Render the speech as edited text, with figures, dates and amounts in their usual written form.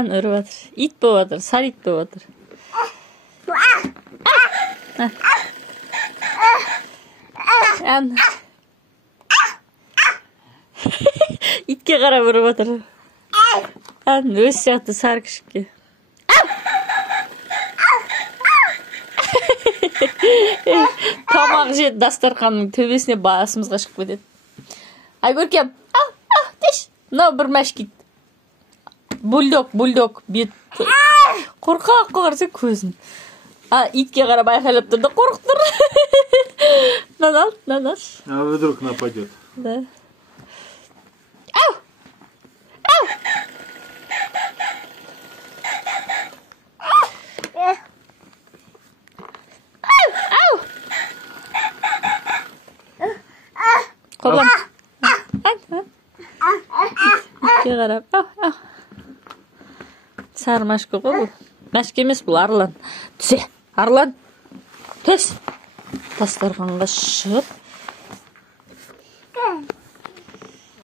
Ан үріп жатыр. Ит болып жатыр, сары ит болып жатыр. Ан. Итке қарап үріп жатыр. Ан өз сияқты сары күшікке. Тамақ жеді дастарханның төбесіне басымызға шығып кетеді. Ай көркем, деш. Мынау бір мәшкит. Бульдог, бет. Қорқақ қыларсы көзін. Итке қарап айқайлап тұрды, қорқып тұр. Надал. А вдруг нападет. Да. Қорлан. Итке қарап. Сары мәшке ғой бұл. Мәшке емес бұл, арлан. Түсе, арлан. Түс. Дастарханға шығып